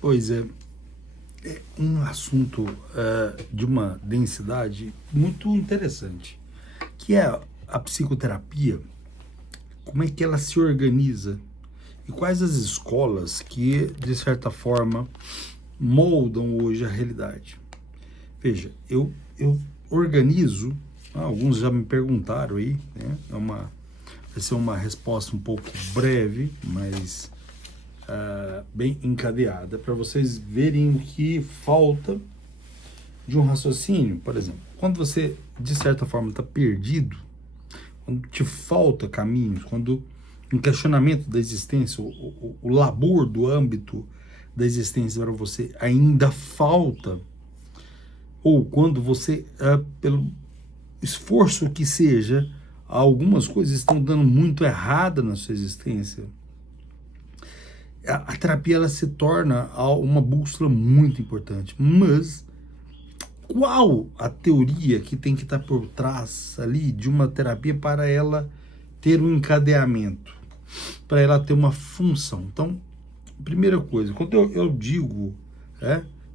Pois é, é um assunto de uma densidade muito interessante, que é a psicoterapia, como é que ela se organiza e quais as escolas que, de certa forma, moldam hoje a realidade. Veja, eu organizo, alguns já me perguntaram aí, né? Vai ser uma resposta um pouco breve, mas bem encadeada, para vocês verem o que falta de um raciocínio. Por exemplo, quando você, de certa forma, está perdido, quando te falta caminhos, quando um questionamento da existência, o labor do âmbito da existência para você ainda falta, ou quando você, pelo esforço que seja, algumas coisas estão dando muito errada na sua existência, a terapia ela se torna uma bússola muito importante. Mas qual a teoria que tem que estar por trás ali de uma terapia para ela ter um encadeamento, para ela ter uma função? Então, primeira coisa, quando eu digo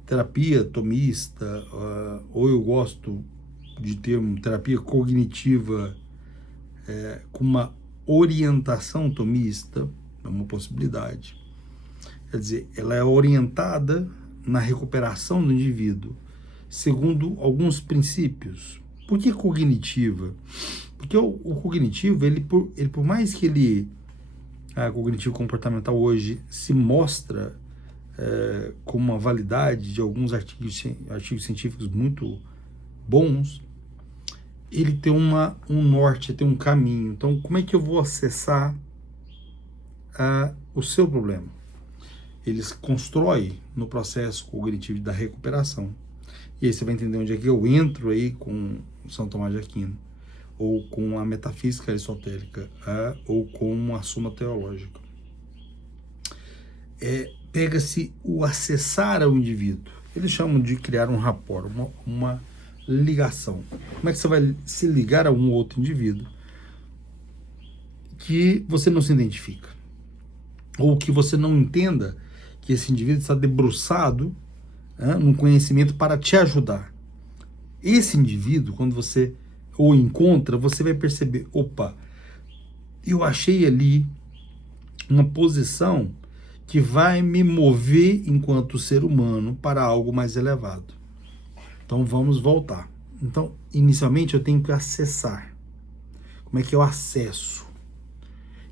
terapia tomista, ou eu gosto de termo terapia cognitiva com uma orientação tomista, é uma possibilidade. Quer dizer, ela é orientada na recuperação do indivíduo, segundo alguns princípios. Por que cognitiva? Porque o cognitivo, ele por mais que a cognitivo comportamental hoje se mostra com uma validade de alguns artigos científicos muito bons, ele tem um norte, tem um caminho. Então, como é que eu vou acessar o seu problema? Eles constroem no processo cognitivo da recuperação. E aí você vai entender onde é que eu entro aí com São Tomás de Aquino, ou com a metafísica aristotélica, ou com a Suma Teológica. Pega-se o acessar ao indivíduo. Eles chamam de criar um rapport, uma ligação. Como é que você vai se ligar a um outro indivíduo que você não se identifica? Ou que você não entenda que esse indivíduo está debruçado num conhecimento para te ajudar. Esse indivíduo, quando você o encontra, você vai perceber, opa, eu achei ali uma posição que vai me mover enquanto ser humano para algo mais elevado. Então vamos voltar. Então, inicialmente eu tenho que acessar. Como é que eu acesso?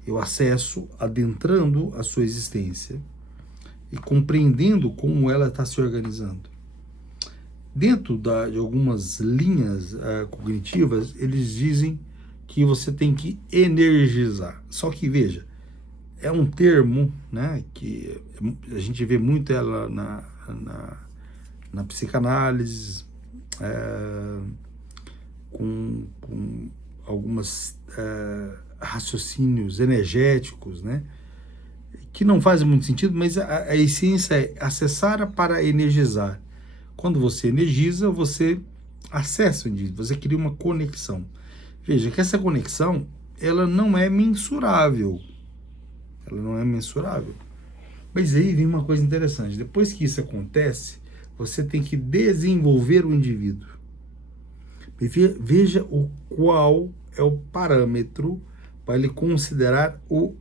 Eu acesso adentrando a sua existência e compreendendo como ela está se organizando. Dentro de algumas linhas cognitivas, eles dizem que você tem que energizar. Só que, veja, é um termo, né, que a gente vê muito ela na psicanálise, com algumas raciocínios energéticos, né, que não fazem muito sentido, mas a essência é acessar para energizar. Quando você energiza, você acessa o indivíduo, você cria uma conexão. Veja que essa conexão, ela não é mensurável. Ela não é mensurável. Mas aí vem uma coisa interessante. Depois que isso acontece, você tem que desenvolver o indivíduo. Veja qual é o parâmetro para ele considerar o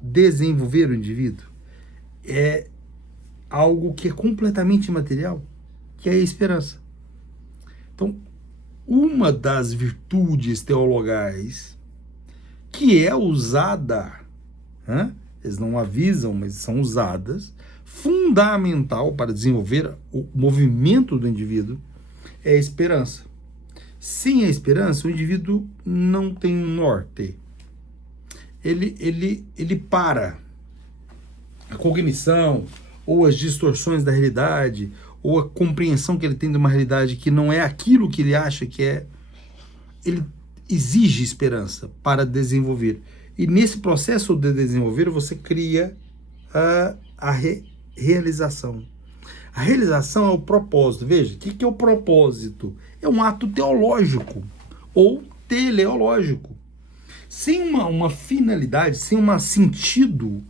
desenvolver o indivíduo. É algo que é completamente imaterial, que é a esperança. Então, uma das virtudes teologais que é usada, eles não avisam, mas são usadas, fundamental para desenvolver o movimento do indivíduo, é a esperança. Sem a esperança, o indivíduo não tem um norte. Ele para. A cognição, ou as distorções da realidade, ou a compreensão que ele tem de uma realidade que não é aquilo que ele acha que é, ele exige esperança para desenvolver. E nesse processo de desenvolver, você cria a realização. A realização é o propósito. Veja, o que é o propósito? É um ato teológico ou teleológico. Sem uma finalidade, sem um sentido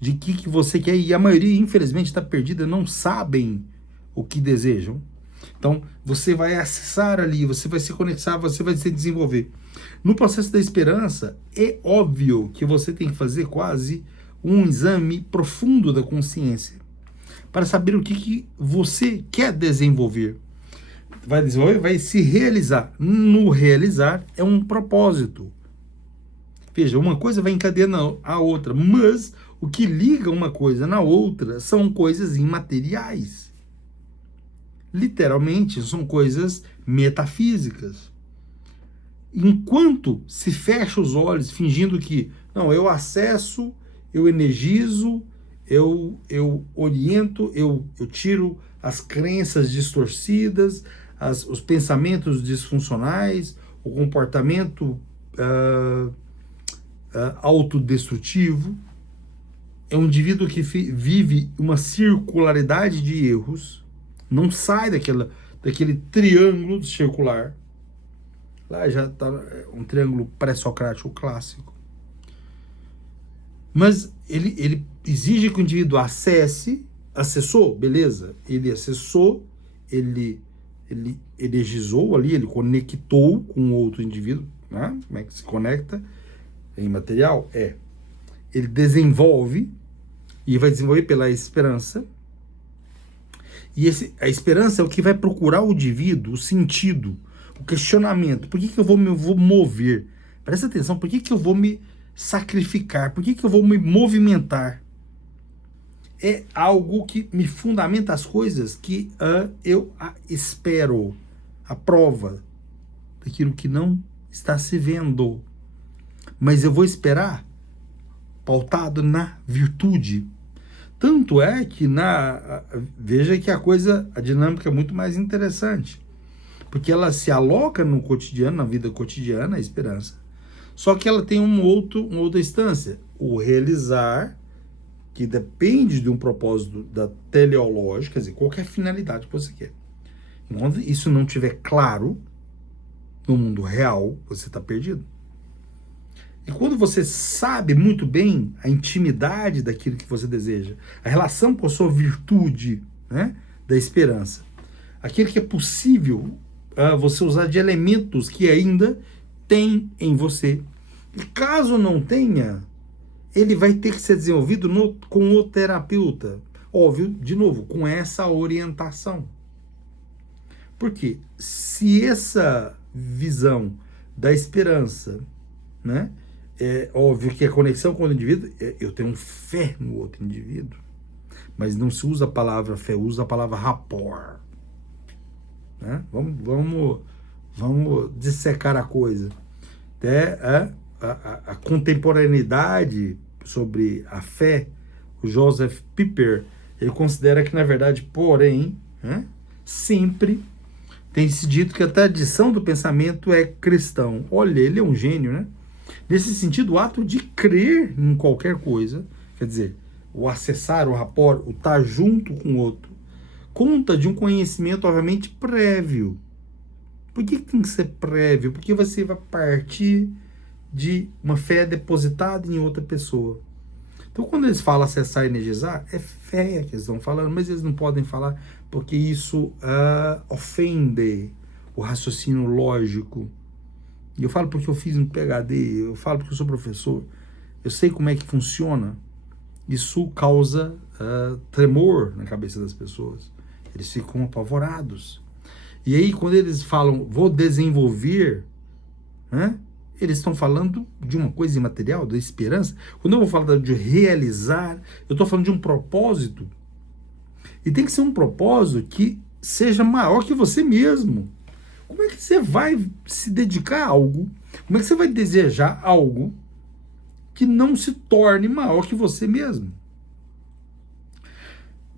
de que você quer, e a maioria, infelizmente, está perdida, não sabem o que desejam. Então, você vai acessar ali, você vai se conectar, você vai se desenvolver. No processo da esperança, é óbvio que você tem que fazer quase um exame profundo da consciência para saber o que você quer desenvolver. Vai desenvolver, vai se realizar. No realizar é um propósito. Veja, uma coisa vai encadeando a outra, mas o que liga uma coisa na outra são coisas imateriais. Literalmente, são coisas metafísicas. Enquanto se fecha os olhos, fingindo que, não, eu acesso, eu energizo, eu oriento, eu tiro as crenças distorcidas, os pensamentos disfuncionais, o comportamento autodestrutivo. É um indivíduo que vive uma circularidade de erros, não sai daquele triângulo circular. Lá já está um triângulo pré-socrático clássico. Mas ele exige que o indivíduo acessou, beleza? Ele acessou, ele energizou ali, ele conectou com outro indivíduo, né? Como é que se conecta? É imaterial? Ele desenvolve, e vai desenvolver pela esperança. E a esperança é o que vai procurar o indivíduo, o sentido, o questionamento. Por que eu vou mover? Presta atenção, por que eu vou me sacrificar? Por que eu vou me movimentar? É algo que me fundamenta as coisas que eu espero. A prova daquilo que não está se vendo. Mas eu vou esperar pautado na virtude. Tanto é que veja que a dinâmica é muito mais interessante. Porque ela se aloca no cotidiano, na vida cotidiana, a esperança. Só que ela tem uma outra instância. O realizar, que depende de um propósito da teleológica, quer dizer, qualquer finalidade que você quer. Enquanto isso não estiver claro, no mundo real, você está perdido. E quando você sabe muito bem a intimidade daquilo que você deseja, a relação com a sua virtude, né, da esperança, aquilo que é possível você usar de elementos que ainda tem em você. E caso não tenha, ele vai ter que ser desenvolvido com o terapeuta. Óbvio, de novo, com essa orientação. Porque se essa visão da esperança, né, é óbvio que a conexão com o indivíduo, eu tenho fé no outro indivíduo, mas não se usa a palavra fé, usa a palavra rapport. Né? Vamos dissecar a coisa. Até a contemporaneidade sobre a fé, o Joseph Pieper, ele considera que, na verdade, porém, né, sempre tem se dito que a tradição do pensamento é cristão. Olha, ele é um gênio, né? Nesse sentido, o ato de crer em qualquer coisa, quer dizer, o acessar, o rapport, o estar junto com o outro, conta de um conhecimento, obviamente, prévio. Por que tem que ser prévio? Porque você vai partir de uma fé depositada em outra pessoa. Então, quando eles falam acessar e energizar, é fé que eles estão falando, mas eles não podem falar porque isso ofende o raciocínio lógico. E eu falo porque eu fiz um PhD, eu falo porque eu sou professor, eu sei como é que funciona. Isso causa tremor na cabeça das pessoas. Eles ficam apavorados. E aí, quando eles falam, vou desenvolver, né, eles estão falando de uma coisa imaterial, da esperança. Quando eu vou falar de realizar, eu estou falando de um propósito. E tem que ser um propósito que seja maior que você mesmo. Como é que você vai se dedicar a algo? Como é que você vai desejar algo que não se torne maior que você mesmo?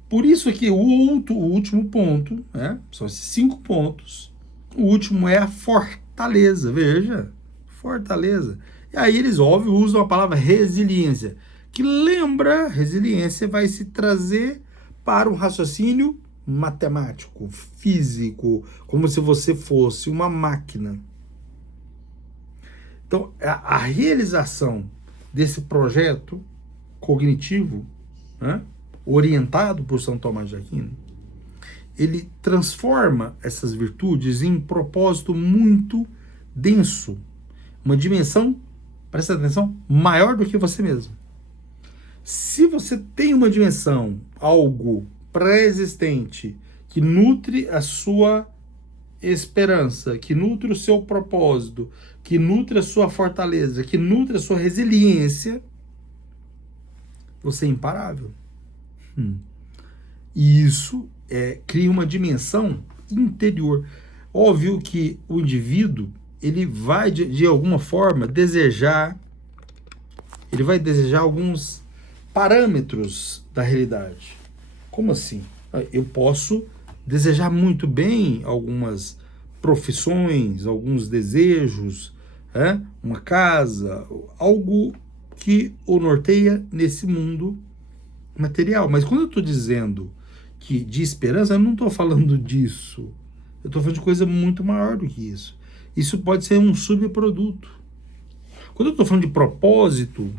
Por isso que o último ponto, né, são esses 5 pontos, o último é a fortaleza, veja, fortaleza. E aí eles, óbvio, usam a palavra resiliência, que lembra, resiliência vai se trazer para um raciocínio matemático, físico, como se você fosse uma máquina. Então, a realização desse projeto, cognitivo, né, orientado por São Tomás de Aquino, ele transforma essas virtudes em propósito muito denso, uma dimensão, presta atenção, maior do que você mesmo. Se você tem uma dimensão, algo pré-existente, que nutre a sua esperança, que nutre o seu propósito, que nutre a sua fortaleza, que nutre a sua resiliência, você é imparável. E isso cria uma dimensão interior. Óbvio que o indivíduo, ele vai de alguma forma desejar, ele vai desejar alguns parâmetros da realidade. Como assim? Eu posso desejar muito bem algumas profissões, alguns desejos, uma casa, algo que o norteia nesse mundo material. Mas quando eu estou dizendo que de esperança, eu não estou falando disso. Eu estou falando de coisa muito maior do que isso. Isso pode ser um subproduto. Quando eu estou falando de propósito,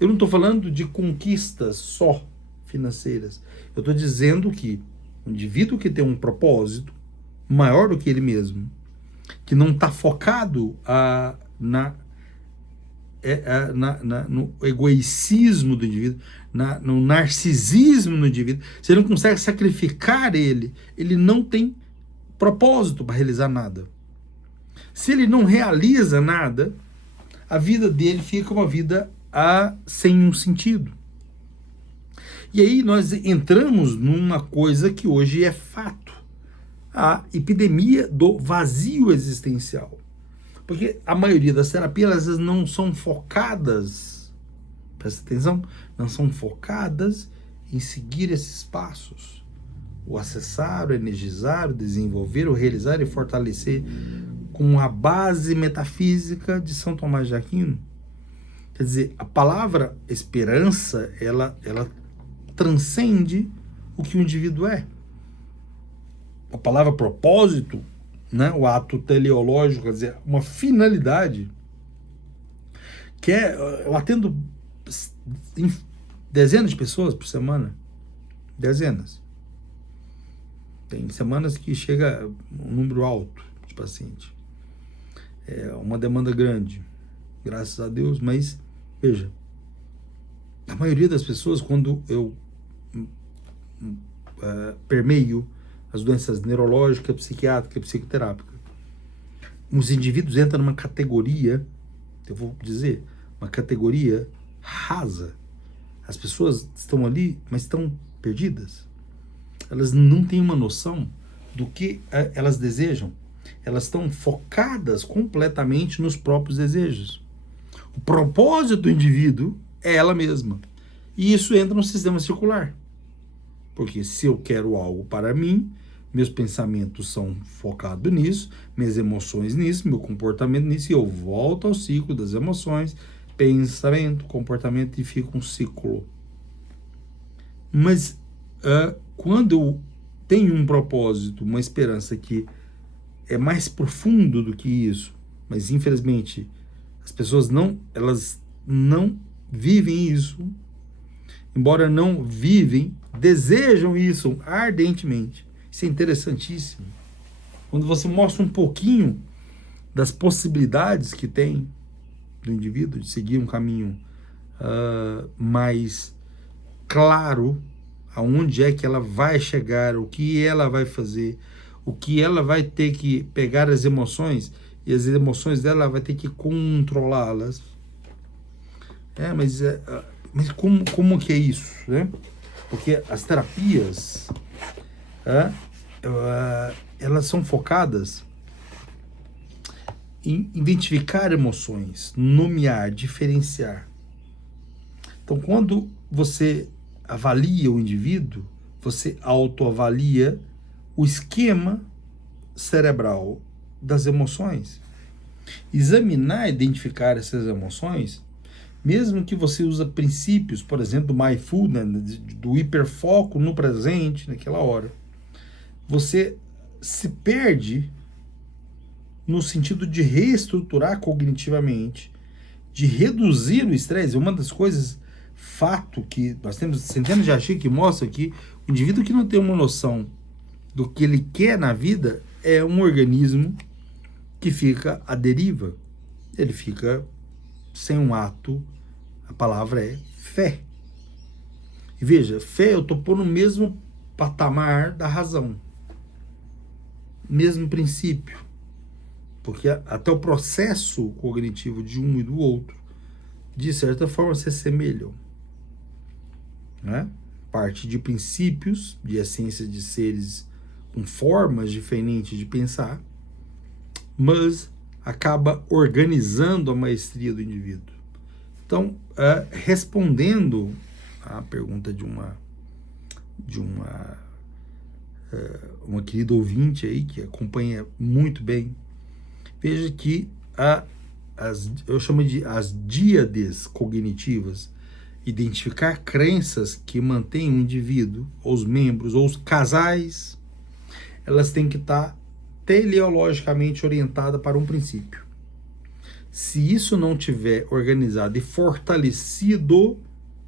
eu não estou falando de conquistas só financeiras. Eu estou dizendo que o indivíduo que tem um propósito maior do que ele mesmo, que não está focado no egoicismo do indivíduo, no narcisismo do indivíduo, você não consegue sacrificar ele não tem propósito para realizar nada. Se ele não realiza nada, a vida dele fica uma vida sem um sentido. E aí nós entramos numa coisa que hoje é fato, a epidemia do vazio existencial. Porque a maioria das terapias, elas não são focadas, presta atenção, não são focadas em seguir esses passos. O acessar, o energizar, o desenvolver, o realizar e fortalecer com a base metafísica de São Tomás de Aquino. Quer dizer, a palavra esperança, ela transcende o que o indivíduo é. A palavra propósito, né, o ato teleológico, quer dizer, uma finalidade, que eu atendo dezenas de pessoas por semana, dezenas. Tem semanas que chega um número alto de paciente. É uma demanda grande, graças a Deus, mas veja, a maioria das pessoas, quando eu permeio as doenças neurológicas, psiquiátricas, psicoterápicas, os indivíduos entram numa categoria, eu vou dizer, uma categoria rasa. As pessoas estão ali, mas estão perdidas. Elas não têm uma noção do que elas desejam. Elas estão focadas completamente nos próprios desejos. O propósito do indivíduo é ela mesma. E isso entra no sistema circular. Porque se eu quero algo para mim, meus pensamentos são focados nisso, minhas emoções nisso, meu comportamento nisso, e eu volto ao ciclo das emoções, pensamento, comportamento, e fica um ciclo. Mas quando eu tenho um propósito, uma esperança que é mais profundo do que isso, mas infelizmente as pessoas elas não vivem isso, embora não vivem, desejam isso ardentemente. Isso é interessantíssimo. Quando você mostra um pouquinho das possibilidades que tem do indivíduo de seguir um caminho mais claro, aonde é que ela vai chegar, o que ela vai fazer, o que ela vai ter que pegar as emoções, e as emoções dela vai ter que controlá-las. Mas como que é isso, né? Porque as terapias, elas são focadas em identificar emoções, nomear, diferenciar. Então, quando você avalia o indivíduo, você autoavalia o esquema cerebral das emoções. Examinar, identificar essas emoções, mesmo que você use princípios, por exemplo, do mindfulness, do hiperfoco no presente, naquela hora, você se perde no sentido de reestruturar cognitivamente de reduzir o estresse. Uma das coisas, fato que nós temos centenas de artigos que mostram que o indivíduo que não tem uma noção do que ele quer na vida é um organismo que fica à deriva. Ele fica sem um ato, a palavra é fé. E veja, fé eu estou pondo no mesmo patamar da razão. Mesmo princípio. Porque até o processo cognitivo de um e do outro, de certa forma, se assemelham. Né? Parte de princípios, de essência de seres com formas diferentes de pensar, mas acaba organizando a maestria do indivíduo. Então, respondendo à pergunta de uma querida ouvinte aí, que acompanha muito bem, veja que eu chamo de as díades cognitivas, identificar crenças que mantêm o indivíduo, ou os membros, ou os casais, elas têm que estar teleologicamente orientadas para um princípio. Se isso não tiver organizado e fortalecido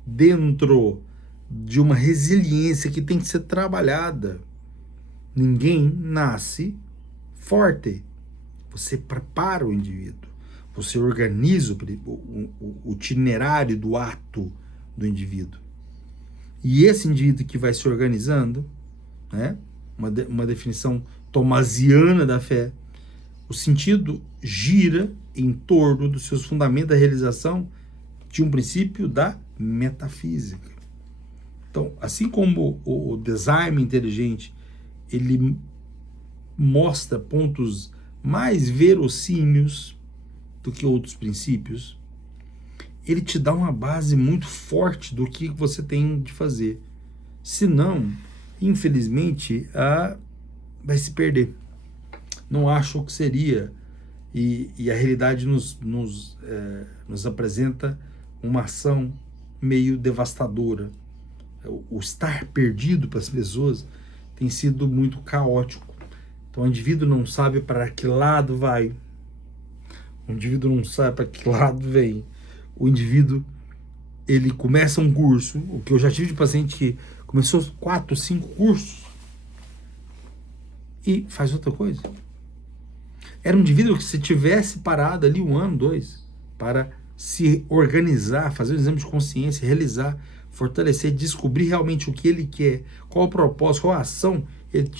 dentro de uma resiliência que tem que ser trabalhada, ninguém nasce forte. Você prepara o indivíduo, você organiza o itinerário do ato do indivíduo. E esse indivíduo que vai se organizando, né, uma definição tomasiana da fé, o sentido gira em torno dos seus fundamentos da realização de um princípio da metafísica. Então, assim como o design inteligente, ele mostra pontos mais verossímios do que outros princípios, ele te dá uma base muito forte do que você tem de fazer. Senão, infelizmente, vai se perder. Não acho que seria. E a realidade nos apresenta uma ação meio devastadora. O estar perdido para as pessoas tem sido muito caótico. Então o indivíduo não sabe para que lado vai. O indivíduo não sabe para que lado vem. O indivíduo, ele começa um curso, o que eu já tive de paciente que começou 4, 5 cursos e faz outra coisa. Era um indivíduo que se tivesse parado ali 1 ano, 2, para se organizar, fazer um exame de consciência, realizar, fortalecer, descobrir realmente o que ele quer, qual o propósito, qual a ação, ele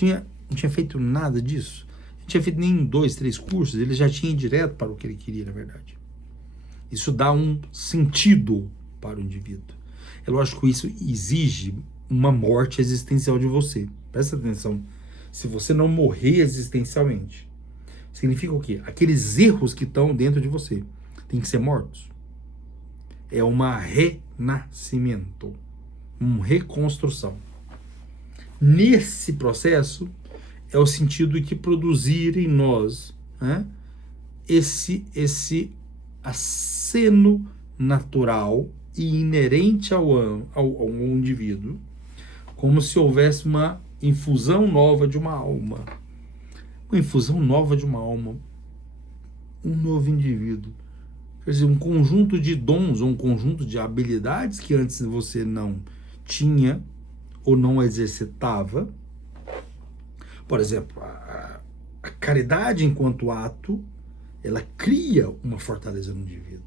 não tinha feito nada disso. Não tinha feito nem 2, 3 cursos, ele já tinha ido direto para o que ele queria, na verdade. Isso dá um sentido para o indivíduo. É lógico que isso exige uma morte existencial de você. Presta atenção. Se você não morrer existencialmente, significa o quê? Aqueles erros que estão dentro de você têm que ser mortos. É uma renascimento, uma reconstrução. Nesse processo, é o sentido de produzir em nós, né, esse aceno natural e inerente ao indivíduo, como se houvesse uma infusão nova de uma alma. Uma infusão nova de uma alma. Um novo indivíduo. Quer dizer, um conjunto de dons, ou um conjunto de habilidades que antes você não tinha ou não exercitava. Por exemplo, a caridade enquanto ato, ela cria uma fortaleza no indivíduo.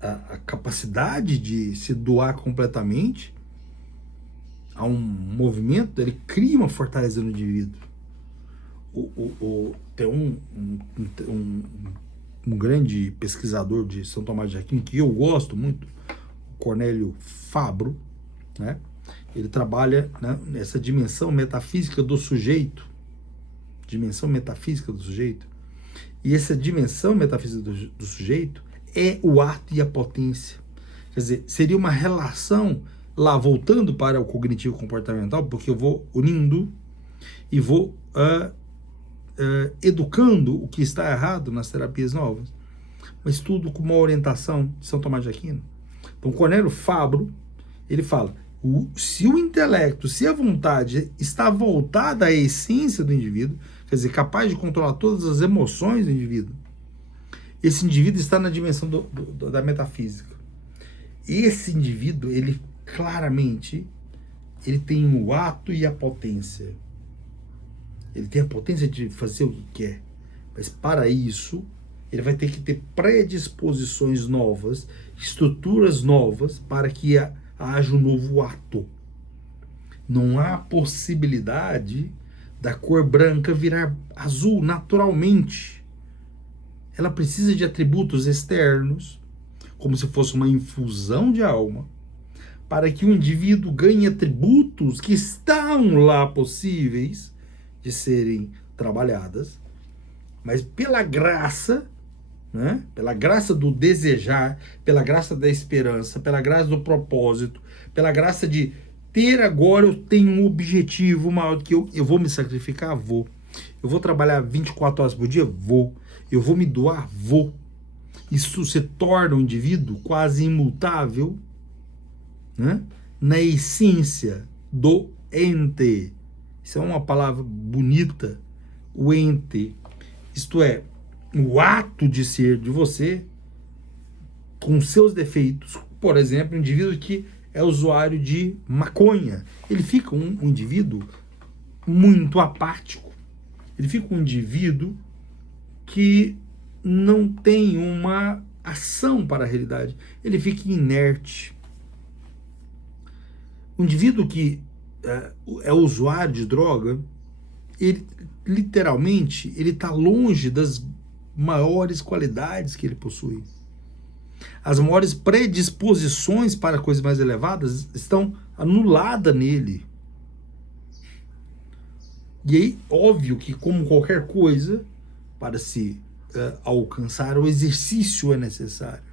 A capacidade de se doar completamente a um movimento, ele cria uma fortaleza no indivíduo. Tem um grande pesquisador de São Tomás de Aquino, que eu gosto muito, o Cornélio Fabro, né? Ele trabalha, né, nessa dimensão metafísica do sujeito, e essa dimensão metafísica do sujeito é o ato e a potência. Quer dizer, seria uma relação, lá voltando para o cognitivo comportamental, porque eu vou unindo e vou educando o que está errado nas terapias novas, mas tudo com uma orientação de São Tomás de Aquino. Então, Cornélio Fabro, ele fala, se o intelecto, se a vontade está voltada à essência do indivíduo, quer dizer, capaz de controlar todas as emoções do indivíduo, Esse indivíduo está na dimensão da metafísica. Esse indivíduo, ele claramente, ele tem o ato e a potência. Ele tem a potência de fazer o que quer. Mas para isso, ele vai ter que ter predisposições novas, estruturas novas, para que haja um novo ato. Não há possibilidade da cor branca virar azul naturalmente. Ela precisa de atributos externos, como se fosse uma infusão de alma, para que o indivíduo ganhe atributos que estão lá possíveis de serem trabalhadas, mas pela graça, né? Pela graça do desejar, pela graça da esperança, pela graça do propósito, pela graça de ter agora, eu tenho um objetivo maior do que eu vou me sacrificar, vou. Eu vou trabalhar 24 horas por dia, vou. Eu vou me doar, vou. Isso se torna um indivíduo quase imutável, né? Na essência do ente. Isso é uma palavra bonita, o ente. Isto é, o ato de ser de você, com seus defeitos. Por exemplo, um indivíduo que é usuário de maconha. Ele fica um indivíduo muito apático. Ele fica um indivíduo que não tem uma ação para a realidade. Ele fica inerte. O indivíduo que é usuário de droga, ele literalmente ele está longe das maiores qualidades que ele possui. As maiores predisposições para coisas mais elevadas estão anuladas nele. E aí, óbvio que, como qualquer coisa, para se alcançar, o exercício é necessário.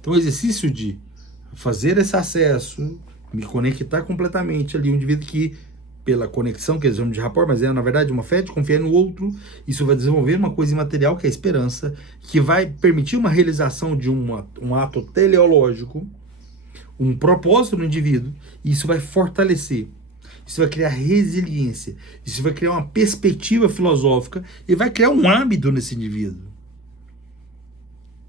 Então, o exercício de fazer esse acesso, me conectar completamente ali, um indivíduo que, pela conexão, que eles chamam de rapport, mas é, na verdade, uma fé de confiar no outro, isso vai desenvolver uma coisa imaterial, que é a esperança, que vai permitir uma realização de um ato teleológico, um propósito no indivíduo, e isso vai fortalecer. Isso vai criar resiliência, isso vai criar uma perspectiva filosófica e vai criar um hábito nesse indivíduo.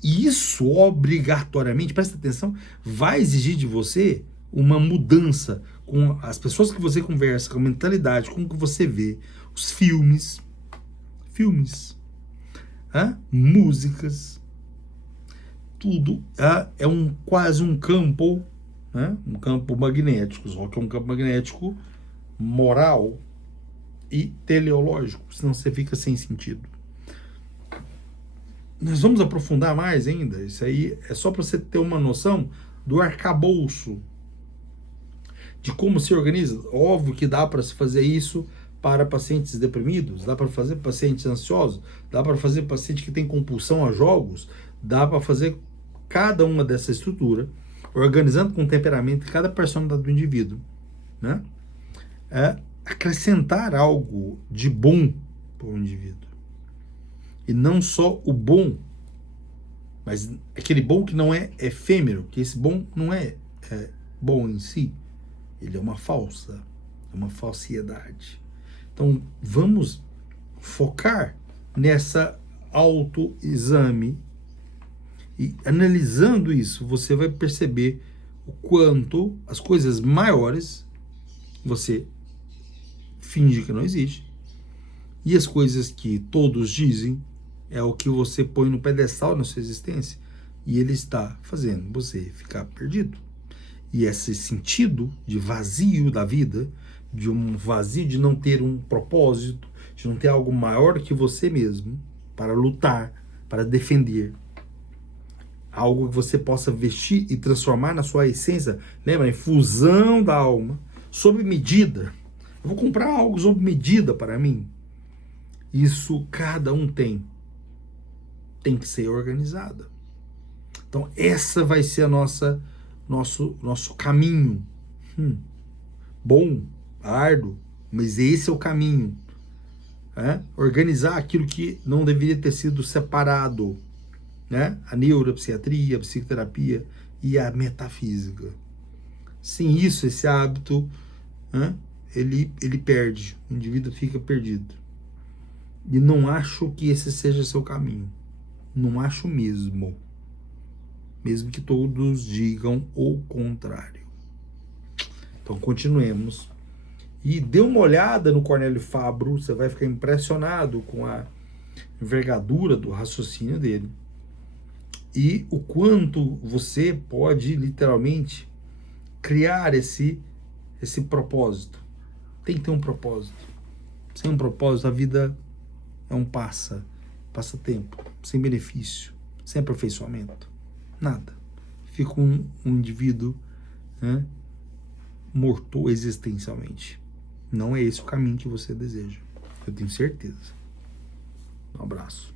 E isso, obrigatoriamente, presta atenção, vai exigir de você uma mudança com as pessoas que você conversa, com a mentalidade, com o que você vê, os filmes, músicas, tudo é quase um campo, um campo magnético, só que é um campo magnético moral e teleológico, senão você fica sem sentido. Nós vamos aprofundar mais ainda, isso aí é só para você ter uma noção do arcabouço, de como se organiza. Óbvio que dá para se fazer isso para pacientes deprimidos, dá para fazer pacientes ansiosos, dá para fazer paciente que tem compulsão a jogos, dá para fazer cada uma dessa estrutura, organizando com o temperamento de cada personalidade do indivíduo, né? Acrescentar algo de bom para o indivíduo. E não só o bom, mas aquele bom que não é efêmero, que esse bom não é bom em si, ele é uma falsidade. Então vamos focar nessa autoexame e analisando isso, você vai perceber o quanto as coisas maiores você finge que não existe, e as coisas que todos dizem é o que você põe no pedestal na sua existência, e ele está fazendo você ficar perdido. E esse sentido de vazio da vida, de um vazio de não ter um propósito, de não ter algo maior que você mesmo, para lutar, para defender, algo que você possa vestir e transformar na sua essência, lembra? Infusão da alma, sob medida. Eu vou comprar algo sob medida para mim. Isso cada um tem que ser organizada. Então essa vai ser a nosso caminho. Bom, árduo, mas esse é o caminho. Organizar aquilo que não deveria ter sido separado, né? A neuropsiquiatria, a psicoterapia e a metafísica. Sem isso, esse hábito, ele perde, o indivíduo fica perdido. E não acho que esse seja seu caminho. Não acho mesmo. Mesmo que todos digam o contrário. Então, continuemos. E dê uma olhada no Cornélio Fabro, você vai ficar impressionado com a envergadura do raciocínio dele. E o quanto você pode, literalmente, criar esse propósito. Tem que ter um propósito. Sem um propósito, a vida é um passatempo, sem benefício, sem aperfeiçoamento. Nada. Fica um indivíduo, né, morto existencialmente. Não é esse o caminho que você deseja. Eu tenho certeza. Um abraço.